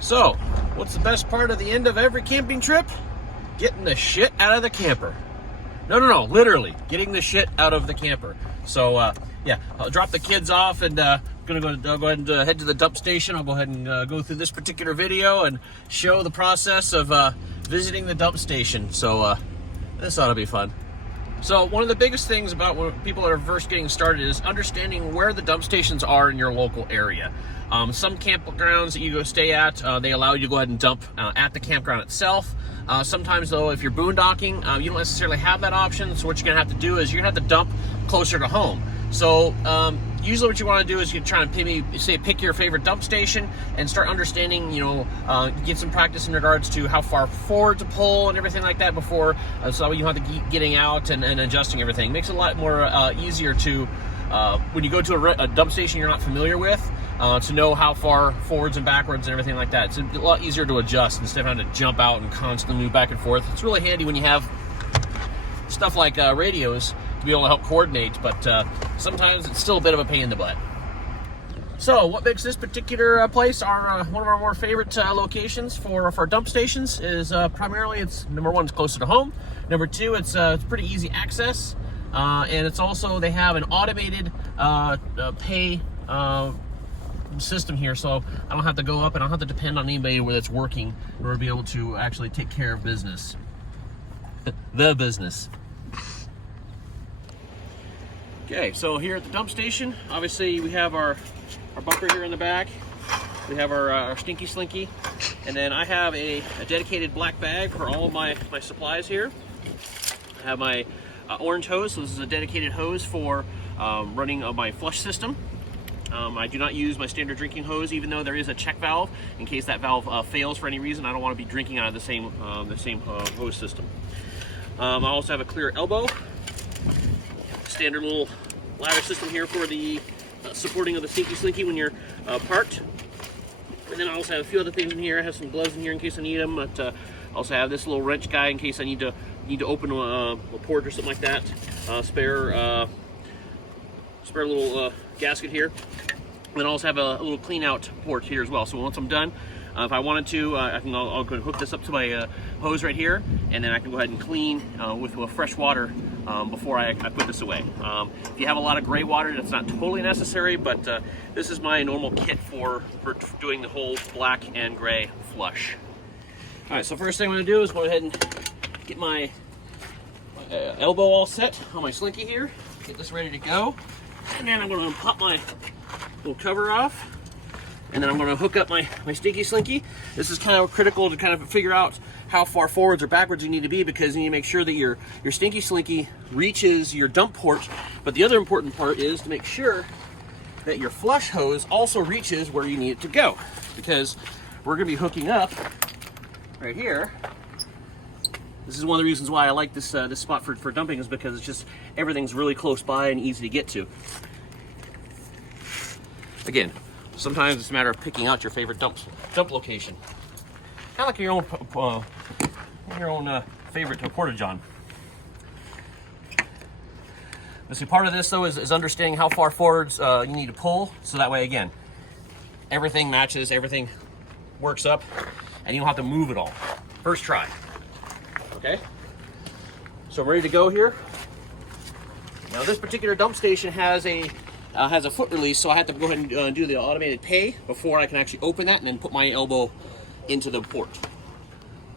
So, what's the best part of the end of every camping trip? Getting the shit out of the camper. No, literally, getting the shit out of the camper. So, yeah, I'll drop the kids off and gonna go ahead and head to the dump station. I'll go ahead and go through this particular video and show the process of visiting the dump station. So, this ought to be fun. So one of the biggest things about when people are first getting started is understanding where the dump stations are in your local area. Some campgrounds that you go stay at, they allow you to go ahead and dump at the campground itself. Sometimes though, if you're boondocking, you don't necessarily have that option. So what you're gonna have to do is you're gonna have to dump closer to home. So usually what you want to do is you try and pick your favorite dump station and start understanding, get some practice in regards to how far forward to pull and everything like that before, so you don't have to keep getting out and adjusting everything. It makes it a lot more easier to, when you go to a dump station you're not familiar with, to know how far forwards and backwards and everything like that. It's a lot easier to adjust instead of having to jump out and constantly move back and forth. It's really handy when you have stuff like radios to be able to help coordinate, but sometimes it's still a bit of a pain in the butt. So what makes this particular place one of our more favorite locations for dump stations is primarily it's number one, it's closer to home. Number two, it's pretty easy access, and it's also they have an automated pay system here, so I don't have to go up and I don't have to depend on anybody where it's working in order to be able to actually take care of business. The business. Okay, so here at the dump station, obviously we have our bunker here in the back. We have our stinky slinky, and then I have a dedicated black bag for all of my supplies here. I have my orange hose, so this is a dedicated hose for running my flush system. I do not use my standard drinking hose, even though there is a check valve. In case that valve fails for any reason, I don't want to be drinking out of the same hose system. I also have a clear elbow. Standard little ladder system here for the supporting of the stinky slinky when you're parked. And then I also have a few other things in here. I have some gloves in here in case I need them, but I also have this little wrench guy in case I need to open a port or something like that. Spare little gasket here. And then I also have a little clean out port here as well. So once I'm done, if I wanted to, I'll go and hook this up to my hose right here, and then I can go ahead and clean with fresh water before I put this away. If you have a lot of gray water, that's not totally necessary, but this is my normal kit for doing the whole black and gray flush. All right, so first thing I'm going to do is go ahead and get my elbow all set on my slinky here, get this ready to go, and then I'm going to pop my little cover off. And then I'm going to hook up my stinky slinky. This is kind of critical to kind of figure out how far forwards or backwards you need to be, because you need to make sure that your stinky slinky reaches your dump port. But the other important part is to make sure that your flush hose also reaches where you need it to go, because we're going to be hooking up right here. This is one of the reasons why I like this spot for dumping, is because it's just everything's really close by and easy to get to. Again, sometimes it's a matter of picking out your favorite dump location. Kind of like your own favorite porta-john. See, part of this though is understanding how far forwards you need to pull, so that way again, everything matches, everything works up, and you don't have to move it all. First try. Okay? So I'm ready to go here. Now this particular dump station has a foot release, so I have to go ahead and do the automated pay before I can actually open that and then put my elbow into the port.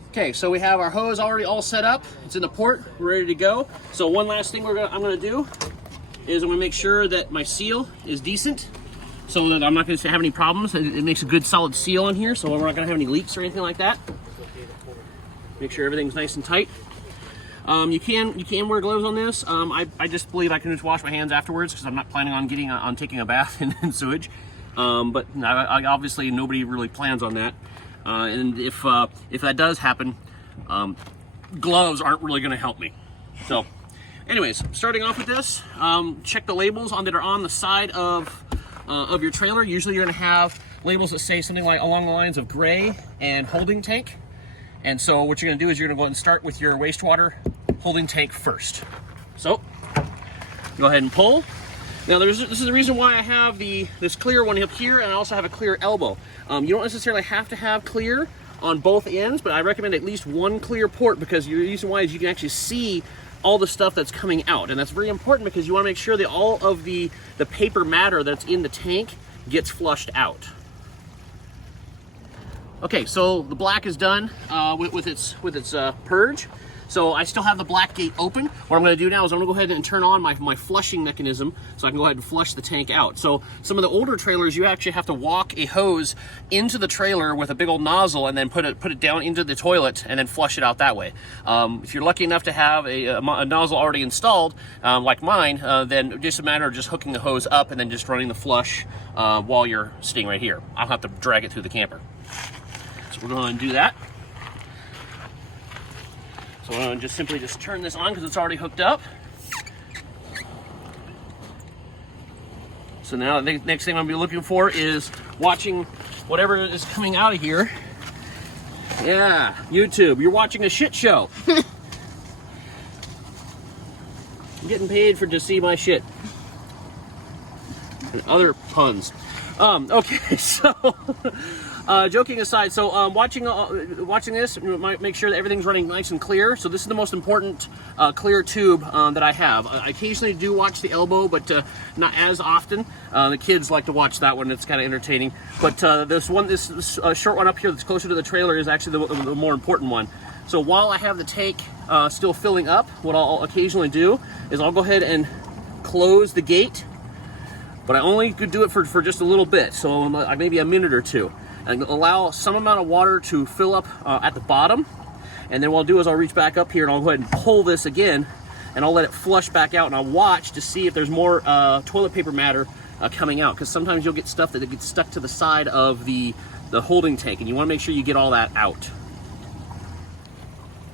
Okay, so we have our hose already all set up. It's in the port, we're ready to go. So one last thing I'm gonna do is I'm gonna make sure that my seal is decent, so that I'm not gonna have any problems. It makes a good solid seal on here, so we're not gonna have any leaks or anything like that. Make sure everything's nice and tight. You can wear gloves on this. I just believe I can just wash my hands afterwards, because I'm not planning on taking a bath in sewage. But I obviously nobody really plans on that. And if that does happen, gloves aren't really going to help me. So, anyways, starting off with this, check the labels that are on the side of your trailer. Usually you're going to have labels that say something like along the lines of gray and holding tank. And so what you're going to do is you're going to go ahead and start with your wastewater holding tank first. So go ahead and pull. Now this is the reason why I have this clear one up here, and I also have a clear elbow. You don't necessarily have to have clear on both ends, but I recommend at least one clear port, because the reason why is you can actually see all the stuff that's coming out, and that's very important because you want to make sure that all of the paper matter that's in the tank gets flushed out. Okay, so the black is done with its purge. So I still have the black gate open. What I'm going to do now is I'm going to go ahead and turn on my flushing mechanism so I can go ahead and flush the tank out. So some of the older trailers, you actually have to walk a hose into the trailer with a big old nozzle and then put it down into the toilet and then flush it out that way. If you're lucky enough to have a nozzle already installed, like mine, then just a matter of just hooking the hose up and then just running the flush while you're sitting right here. I'll have to drag it through the camper. So we're going to do that. So I'm going to simply turn this on because it's already hooked up. So now the next thing I'm going to be looking for is watching whatever is coming out of here. Yeah, YouTube, you're watching a shit show. I'm getting paid to see my shit. And other puns. Okay, so... joking aside, so watching this, make sure that everything's running nice and clear. So this is the most important clear tube that I have. I occasionally do watch the elbow, but not as often. The kids like to watch that one. It's kind of entertaining. But this short one up here that's closer to the trailer is actually the more important one. So while I have the tank still filling up, what I'll occasionally do is I'll go ahead and close the gate. But I only could do it for just a little bit, so maybe a minute or two. And allow some amount of water to fill up at the bottom, and then what I'll do is I'll reach back up here and I'll go ahead and pull this again, and I'll let it flush back out, and I'll watch to see if there's more toilet paper matter coming out, because sometimes you'll get stuff that gets stuck to the side of the holding tank, and you want to make sure you get all that out.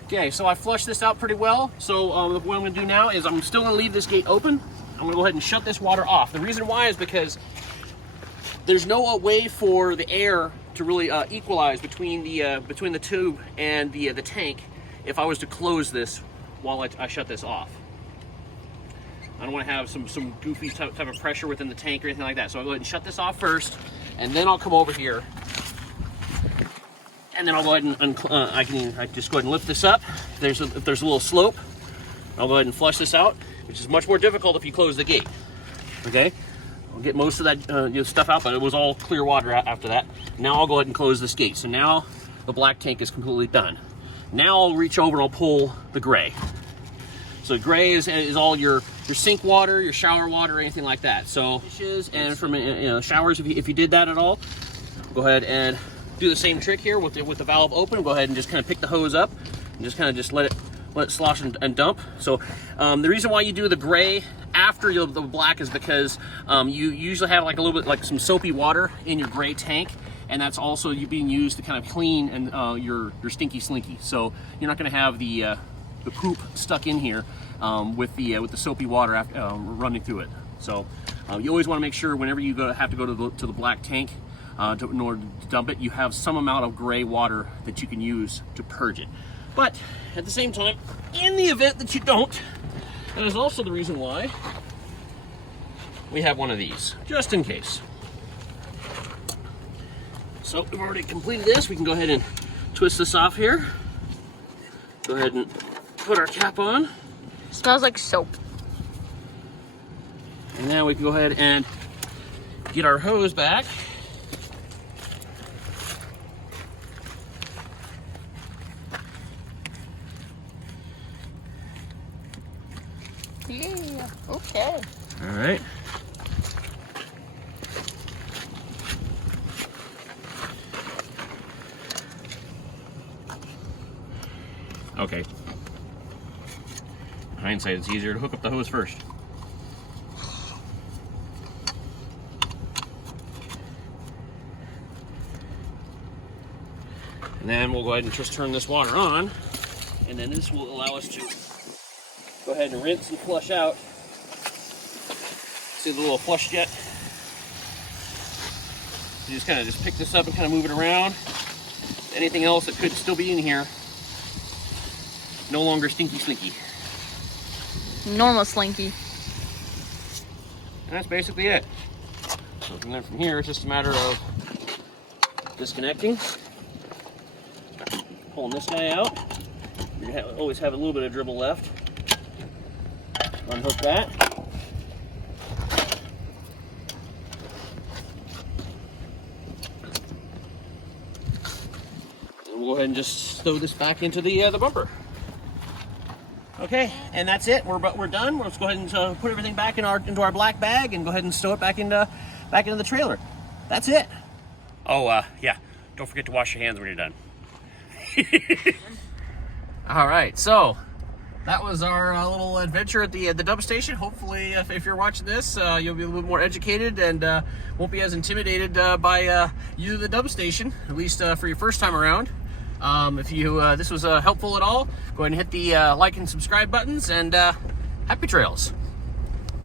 Okay, so I flushed this out pretty well. So what I'm going to do now is I'm still going to leave this gate open. I'm going to go ahead and shut this water off. The reason why is because there's no way for the air to really equalize between the tube and the tank if I was to close this while I shut this off. I don't want to have some goofy type of pressure within the tank or anything like that. So I'll go ahead and shut this off first, and then I'll come over here, and then I'll go ahead and I can just go ahead and lift this up. If there's a little slope, I'll go ahead and flush this out, which is much more difficult if you close the gate. Okay. I'll get most of that stuff out, but it was all clear water after that. Now I'll go ahead and close this gate. So now the black tank is completely done. Now I'll reach over and I'll pull the gray. So gray is all your sink water, your shower water, anything like that. So dishes and from showers, if you did that at all, go ahead and do the same trick here with the valve open. Go ahead and just kind of pick the hose up and just kind of let it slosh and dump. So the reason why you do the gray after the black is because you usually have like a little bit like some soapy water in your gray tank, and that's also being used to kind of clean and your stinky slinky. So you're not going to have the poop stuck in here with the soapy water after, running through it. So you always want to make sure whenever you have to go to the black tank in order to dump it, you have some amount of gray water that you can use to purge it. But at the same time, in the event that you don't, that is also the reason why we have one of these, just in case. So we've already completed this. We can go ahead and twist this off here. Go ahead and put our cap on. Smells like soap. And now we can go ahead and get our hose back. Yeah, okay. All right. Okay. Hindsight, it's easier to hook up the hose first. And then we'll go ahead and just turn this water on, and then this will allow us to go ahead and rinse and flush out. See the little flush jet? You just kind of pick this up and kind of move it around. Anything else that could still be in here, no longer stinky slinky. Normal slinky. And that's basically it. So then from here, it's just a matter of disconnecting, pulling this guy out. You always have a little bit of dribble left. Unhook that. And we'll go ahead and just throw this back into the bumper. Okay, and that's it. We're done. Let's go ahead and put everything back into our black bag and go ahead and stow it back into the trailer. That's it. Oh, yeah. Don't forget to wash your hands when you're done. All right, so that was our little adventure at the dump station. Hopefully, if you're watching this, you'll be a little bit more educated and won't be as intimidated by using the dump station, at least for your first time around. If this was helpful at all, go ahead and hit the like and subscribe buttons, and happy trails.